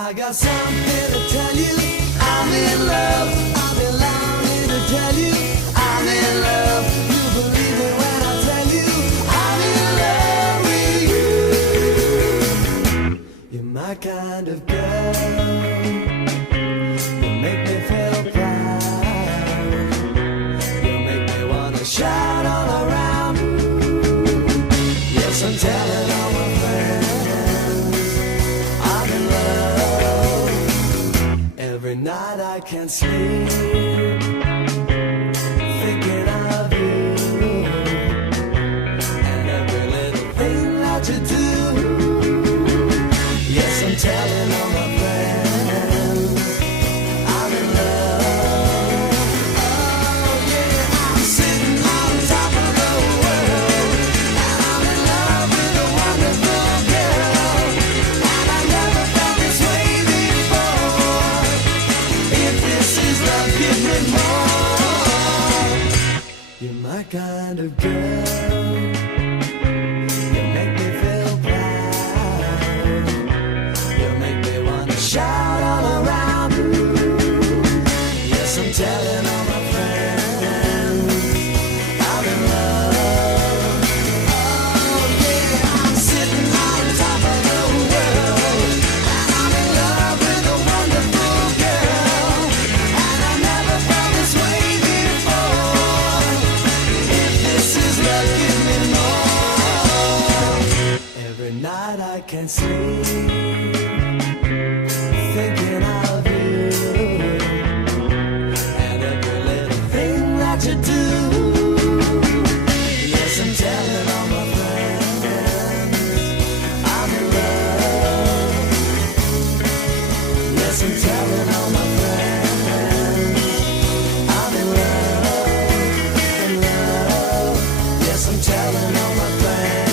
I got something to tell you. I'm in love. I've been lying to tell you. I'm in love. You believe me when I tell you. I'm in love with you. You're my kind of girl. You make me feel proud. You make me wanna shout all around. Yes, I'm telling all my friends I'm in love. Every night I can't sleep, thinking of you and every little thing that you do. Yes, I'm telling all my friends I'm in love. Oh yeah, I'm sitting on top of the world and I'm in love with a wonderful girl. And I never felt this way before. If this is love, give me more. You're my kind of girl. You make me feel proud. You make me wanna shout all around. Yes, I'm telling all my friends I'm in love. Oh yeah, I'm sitting on top of the world and I'm in love with a wonderful girl. And I never felt this way before. If this is love, give me more. Every night I can't sleep, thinking of you and every little thing that you do. Yes, I'm telling all my friends I'm in love. Yes, I'm telling all my friends I'm in love, in love. Yes, I'm telling all my friends.